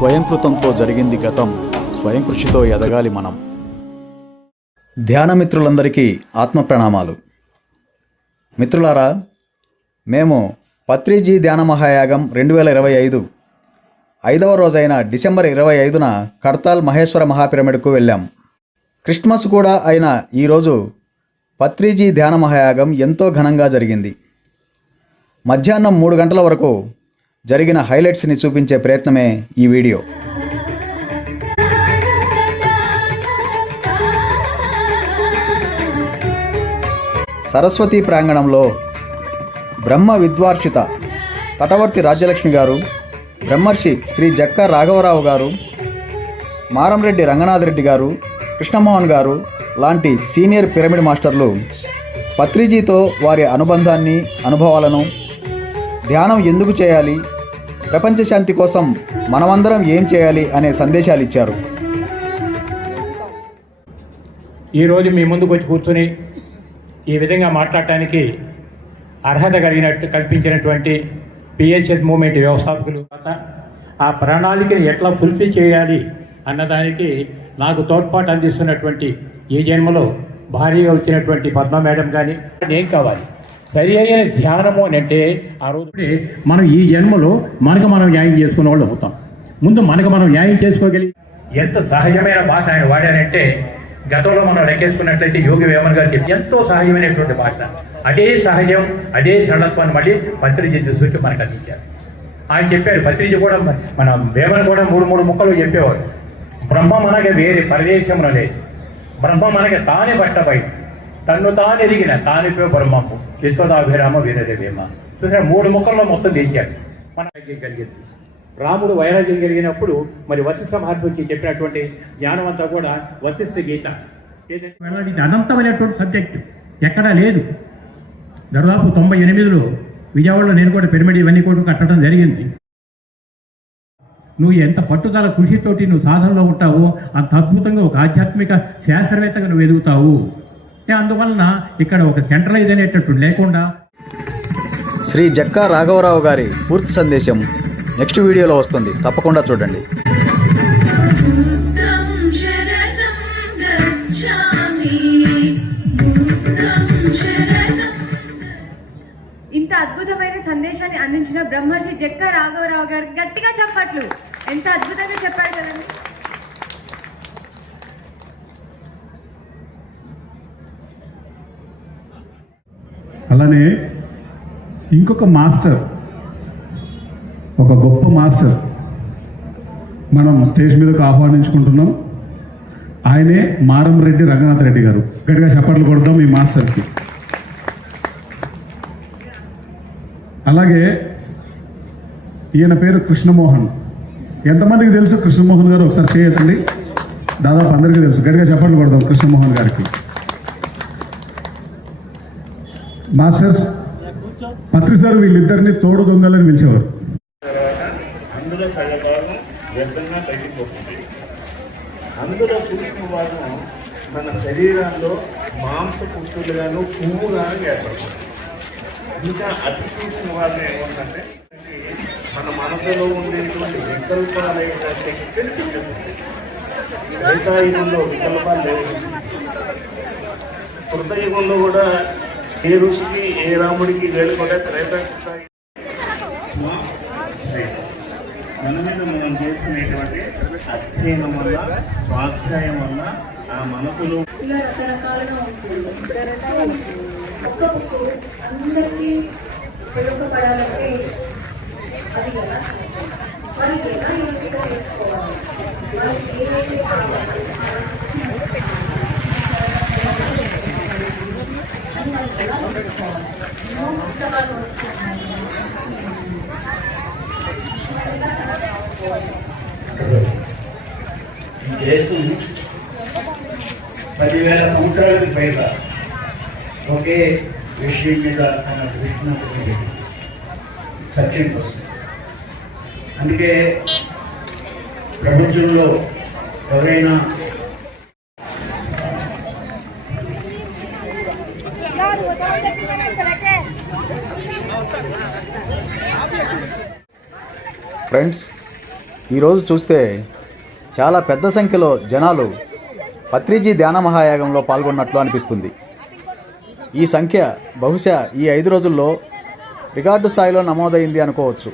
స్వయంకృతంతో జరిగింది గతం, స్వయం కృషితో ఎదగాలి మనం. ధ్యానమిత్రులందరికీ ఆత్మ ప్రణామాలు. మిత్రులారా, మేము పత్రిజీ ధ్యాన మహాయాగం 2025 5వ రోజైన డిసెంబర్ 25న కడతాల్ మహేశ్వర మహాపిరమిడ్కు వెళ్ళాం. క్రిస్మస్ కూడా అయిన ఈరోజు పత్రిజీ ధ్యాన మహాయాగం ఎంతో ఘనంగా జరిగింది. మధ్యాహ్నం 3 గంటల వరకు జరిగిన హైలైట్స్ని చూపించే ప్రయత్నమే ఈ వీడియో. సరస్వతి ప్రాంగణంలో బ్రహ్మ విద్వార్షిత తటవర్తి రాజ్యలక్ష్మి గారు, బ్రహ్మర్షి శ్రీ జక్కా రాఘవరావు గారు, మారంరెడ్డి రంగనాథ్ రెడ్డి గారు, కృష్ణమోహన్ గారు లాంటి సీనియర్ పిరమిడ్ మాస్టర్లు పత్రిజీతో వారి అనుబంధాన్ని, అనుభవాలను, ధ్యానం ఎందుకు చేయాలి, ప్రపంచ శాంతి కోసం మనమందరం ఏం చేయాలి అనే సందేశాలు ఇచ్చారు. ఈరోజు మీ ముందుకు వచ్చి కూర్చొని ఈ విధంగా మాట్లాడటానికి అర్హత కల్పించినటువంటి పిఎస్ఎస్ మూవ్మెంట్ వ్యవస్థాపకులు, ఆ ప్రణాళికని ఎట్లా ఫుల్ఫిల్ చేయాలి అన్నదానికి నాకు తోడ్పాటు అందిస్తున్నటువంటి ఈ జన్మలో భారీగా వచ్చినటువంటి పద్మ మేడం కానీ ఏం కావాలి, సరి అయిన ధ్యానము అని అంటే ఆ రోజు మనం ఈ జన్మలో మనం న్యాయం చేసుకునే వాళ్ళు అవుతాం. ముందు మనం న్యాయం చేసుకోగలిగి ఎంత సహజమైన భాష ఆయన వాడారంటే, గతంలో మనం లెక్కేసుకున్నట్లయితే యోగి వేమన్ గారు చెప్పి ఎంతో సహజమైనటువంటి భాష, అదే సహజం, అదే సరళత్వాన్ని మళ్ళీ పత్రిజీ దృష్టికి మనకు అందించారు. ఆయన చెప్పారు, పత్రిజీ కూడా మన వేమన్ కూడా 3 ముక్కలు చెప్పేవారు. బ్రహ్మ మనకి వేరే పరదేశంలో లేదు, బ్రహ్మ మనకి తానే బట్టపై తన్ను తాను ఎదిగిన తానిపే బ్రహ్మము విశ్వదాభిరామ వీరదేవేమ. చూసారా, 3 ముక్కల్లో మొత్తం తెచ్చారు. మన కలిగింది. రాముడు వైరాగ్యం కలిగినప్పుడు మరి వశిష్ఠ మహర్షికి చెప్పినటువంటి జ్ఞానం అంతా కూడా వశిష్ఠ గీత. ఏదంటే ఇది అనంతమైనటువంటి సబ్జెక్టు ఎక్కడా లేదు. దాదాపు 98లో విజయవాడలో నేను కూడా పిరమిడ్ ఇవన్నీ కూడా కట్టడం జరిగింది. నువ్వు ఎంత పట్టుదల కృషితోటి నువ్వు సాధనలో ఉంటావో అంత అద్భుతంగా ఒక ఆధ్యాత్మిక శాస్త్రవేత్తగా నువ్వు ఎదుగుతావు. అందువలన ఇక్కడ ఒక సెంట్రలైజ్ అనేటట్టు లేకుండా శ్రీ జక్కా రాఘవరావు గారి పూర్తి సందేశం నెక్స్ట్ వీడియోలో వస్తుంది, తప్పకుండా చూడండి. ఇంత అద్భుతమైన సందేశాన్ని అందించిన బ్రహ్మర్షి జక్కా రాఘవరావు గారు గట్టిగా చెప్పట్లు. ఎంత అద్భుతంగా చెప్పారు కదండి. అలానే ఇంకొక మాస్టర్, ఒక గొప్ప మాస్టర్ మనం స్టేజ్ మీదకు ఆహ్వానించుకుంటున్నాం. ఆయనే మారంరెడ్డి రంగనాథ్ రెడ్డి గారు. గట్టిగా చప్పట్లు కొడదాం ఈ మాస్టర్కి. అలాగే ఈయన పేరు కృష్ణమోహన్. ఎంతమందికి తెలుసు కృష్ణమోహన్ గారు? ఒకసారి చేయతండి. దాదాపు అందరికీ తెలుసు. గట్టిగా చప్పట్లు కొడదాం కృష్ణమోహన్ గారికి. మాస్టర్స్ పత్రి సార్ వీళ్ళిద్దరిని తోడు దొంగలని పిలిచేవారు. అందులో సగభాగం వ్యర్థంగా తగ్గిపోతుంది. అందులో సూక్ష్మ భాగం మన శరీరంలో మాంసపుష్టులుగాను పువ్వుగాను ఏర్పడుతుంది. ఇంకా అతి సూక్ష్మ భాగం ఏముందంటే మన మనసులో ఉండేటువంటి వికల్పాలైన శక్తిని చూపిస్తుంది. త్రేతాయుగంలో వికల్పాలు లేవు. కృతయుగంలో కూడా ఏ ఋషికి ఏ రాముడికి వేలు కూడా మన మీద మనం చేసుకునేటువంటి అధ్యయనం వల్ల, స్వాధ్యాయం వల్ల ఆ మనసులో ఇలా రకరకాలుగా ఉంటుంది. అందరికీ ఉపయోగపడాలంటే అది కదా మనకి ఎలా నేర్చుకోవాలి, ఏదైతే కావాలి అని మనకి ఎలా నేర్చుకోవాలి. ఎన్నో పుస్తకాలు వస్తున్నాయి. ఈ దేశం 10,000 సంవత్సరాలకు పైగా ఒకే విషయం మీద తన దృష్టి సత్యం కోసం. అందుకే ప్రపంచంలో ఎవరైనా ఫ్రెండ్స్, ఈరోజు చూస్తే చాలా పెద్ద సంఖ్యలో జనాలు పత్రిజీ ధ్యాన మహాయాగంలో పాల్గొన్నట్లు అనిపిస్తుంది. ఈ సంఖ్య బహుశా ఈ 5 రోజుల్లో రికార్డు స్థాయిలో నమోదైంది అనుకోవచ్చు.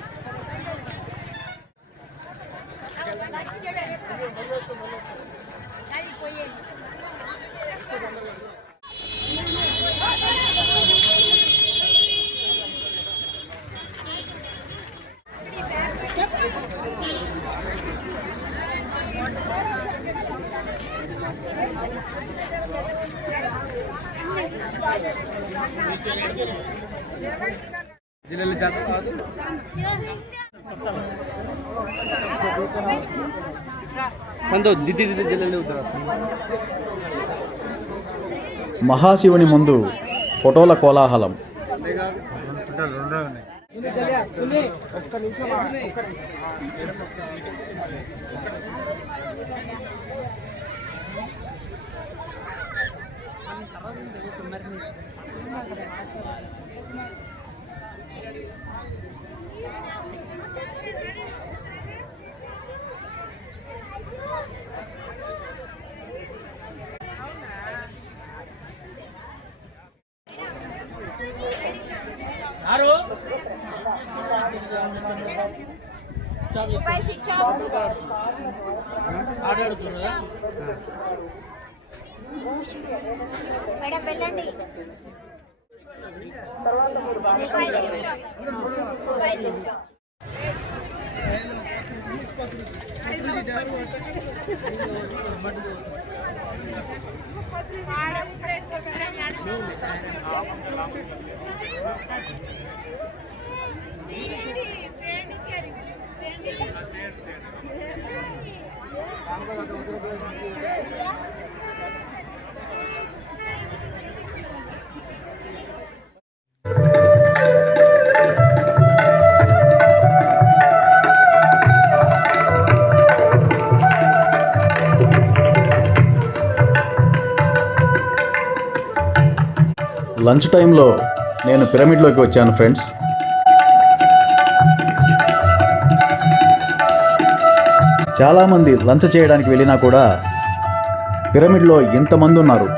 మహాశివుని ముందు ఫోటోల కోలాహలం. మేడం వెళ్ళండి. లంచ్ టైంలో నేను పిరమిడ్లోకి వచ్చాను ఫ్రెండ్స్. చాలామంది లంచ్ చేయడానికి వెళ్ళినా కూడా పిరమిడ్లో ఇంతమంది ఉన్నారు.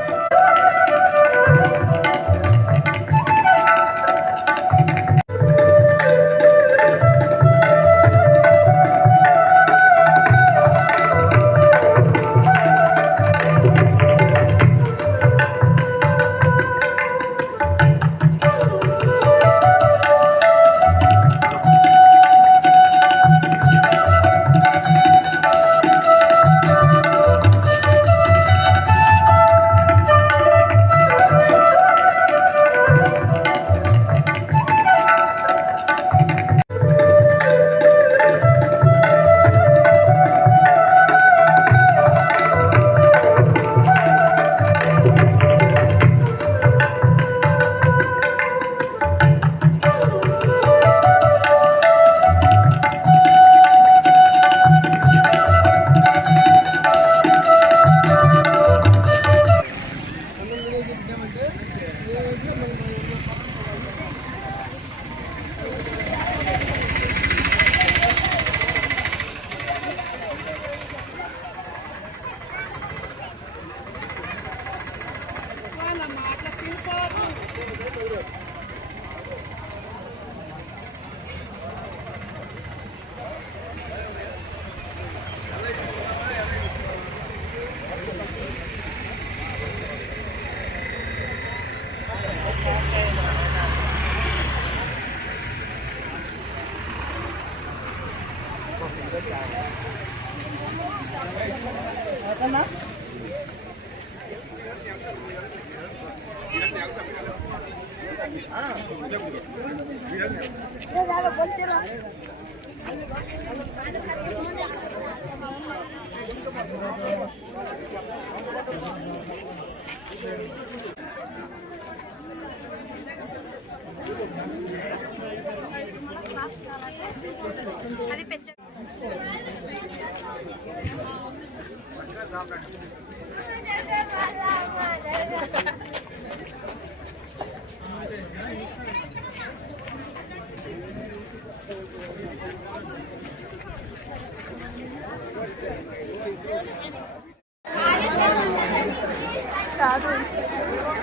అది పెద్ద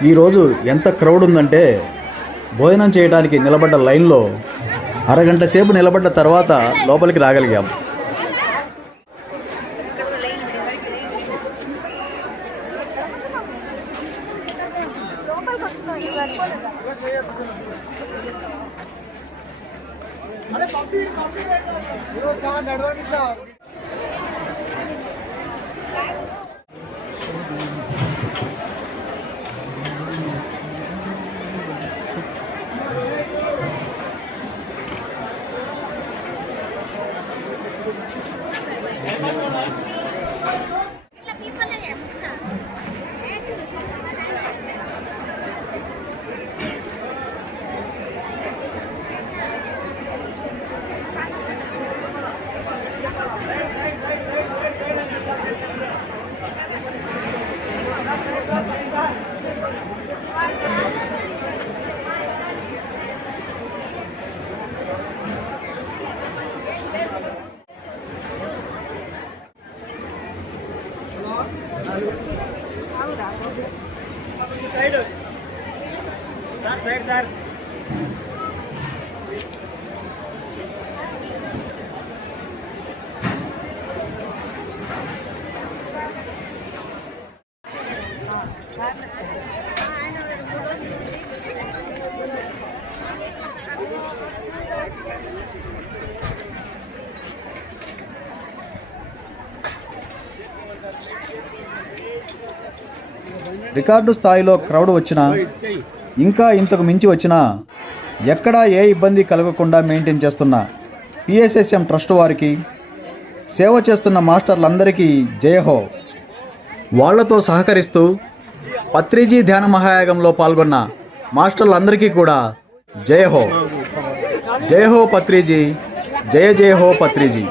ఈరోజు ఎంత క్రౌడ్ ఉందంటే భోజనం చేయడానికి నిలబడ్డ లైన్లో అరగంట సేపు నిలబడ్డ తర్వాత లోపలికి రాగలిగాం. రికార్డు స్థాయిలో క్రౌడ్ వచ్చినా, ఇంకా ఇంతకు మించి వచ్చినా ఎక్కడా ఏ ఇబ్బంది కలగకుండా మెయింటైన్ చేస్తున్న పిఎస్ఎస్ఎం ట్రస్ట్ వారికి, సేవ చేస్తున్న మాస్టర్లందరికీ జయహో. వాళ్లతో సహకరిస్తూ పత్రిజీ ధ్యాన మహాయాగంలో పాల్గొన్న మాస్టర్లందరికీ కూడా జయహో. జయహో పత్రిజీ, జయ జయ హో పత్రిజీ.